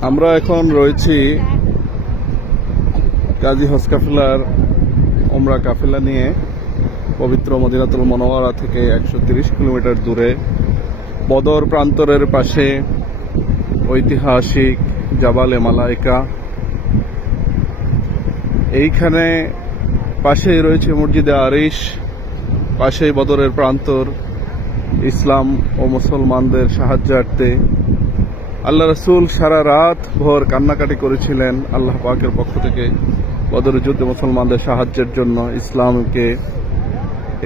আমরা এখন রয়েছি কাজী হজ কাফিলার ওমরা কাফিলা নিয়ে পবিত্র মদিনাতুল মনোয়ারা থেকে একশো কিলোমিটার দূরে। বদর প্রান্তরের পাশে ঐতিহাসিক জাবালে মালাইকা। এইখানে পাশেই রয়েছে মসজিদে আরিশ, পাশেই বদরের প্রান্তর ইসলাম ও মুসলমানদের সাহায্যার্থে আল্লাহ রসুল সারা রাত ভোর কান্নাকাটি করেছিলেন আল্লাহ পাকের পক্ষ থেকে বদরের যুদ্ধে মুসলমানদের সাহায্যের জন্য, ইসলামকে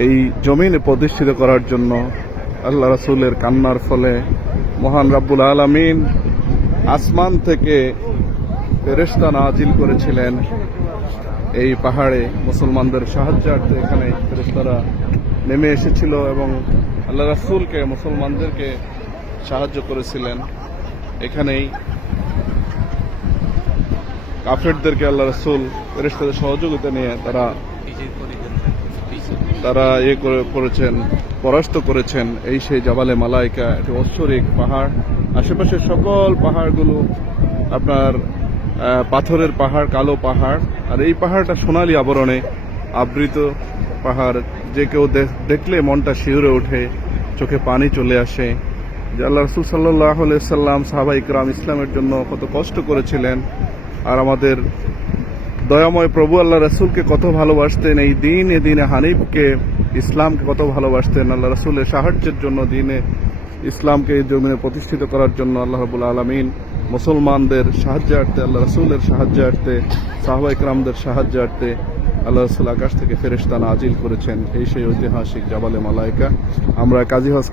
এই জমিনে প্রতিষ্ঠিত করার জন্য আল্লাহ রসুলের কান্নার ফলে মহান রাব্বুল আলমিন আসমান থেকে ফেরেস্তা নাজিল করেছিলেন এই পাহাড়ে মুসলমানদের সাহায্যার্থে এখানে ফেরেস্তারা নেমে এসেছিল এবং আল্লাহ রাসুলকে, মুসলমানদেরকে সাহায্য করেছিলেন। এখানেই কাফেরদেরকে আল্লাহ রসুল ফেরেস্তাদের সহযোগিতা নিয়ে তারা তারা ইয়ে করেছেন, পরাস্ত করেছেন এই সেই জাবালে মালাইকা, একটি ঐশ্বরিক পাহাড়। আশেপাশের সকল পাহাড়গুলো আপনার পাথরের পাহাড়, কালো পাহাড়। আর এই পাহাড়টা সোনালী আবরণে আবৃত পাহাড়। যে কেউ দেখলে মনটা শিউরে ওঠে, চোখে পানি চলে আসে। যে আল্লাহ রসুল সাল্লাহ সাল্লাম সাহাবা ইকরাম ইসলামের জন্য কত কষ্ট করেছিলেন। আর আমাদের দয়াময় প্রভু আল্লাহ রসুলকে কত ভালোবাসতেন, এই দিন এ দিনে হানিফকে, ইসলামকে কত ভালোবাসতেন। আল্লাহ রসুলের সাহায্যের জন্য দিনে ইসলামকে জমিনে প্রতিষ্ঠিত করার জন্য আল্লাহ রবুল আলমিন মুসলমানদের সাহায্যার্থে আল্লাহ রসুলের সাহায্যার্থে সাহবা ইকরামদের সাহায্যার্থে আল্লাহ রসুল আকাশ থেকে ফেরেশতা আজিল করেছেন। এই সেই ঐতিহাসিক জাবালে মালাইকা আমরা কাজী হজ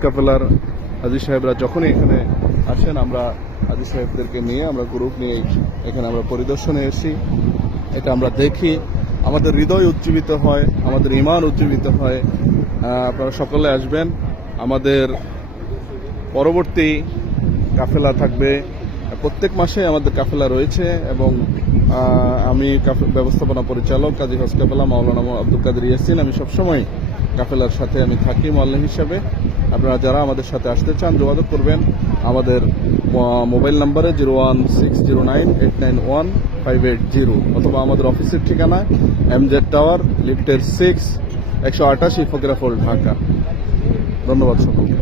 কাফেলার হাজি সাহেবরা যখনই এখানে আসেন, আমরা হাজি সাহেবদেরকে নিয়ে, আমরা গ্রুপ নিয়ে এখানে আমরা পরিদর্শনে এসি এটা আমরা দেখি। আমাদের হৃদয় উজ্জীবিত হয়, আমাদের ইমান উজ্জীবিত হয়। আপনারা সকলে আসবেন। আমাদের পরবর্তী কাফেলা থাকবে। প্রত্যেক মাসে আমাদের কাফেলা রয়েছে এবং আমি ব্যবস্থাপনা পরিচালক কাজী হজ কাফেলা মাওলানা আব্দুল কাদের ইয়াসিন। আমি সবসময় কাফেলার সাথে আমি থাকি মল্লা হিসাবে। আপনারা যারা আমাদের সাথে আসতে চান, যোগাযোগ করবেন আমাদের মোবাইল নাম্বারে zero one six zero nine eight nine one five eight zero অথবা আমাদের অফিসের ঠিকানা এমজেড টাওয়ার, লিফটের সিক্স, একশো আটাশি ফকিরাফল, ঢাকা। ধন্যবাদ সকলকে।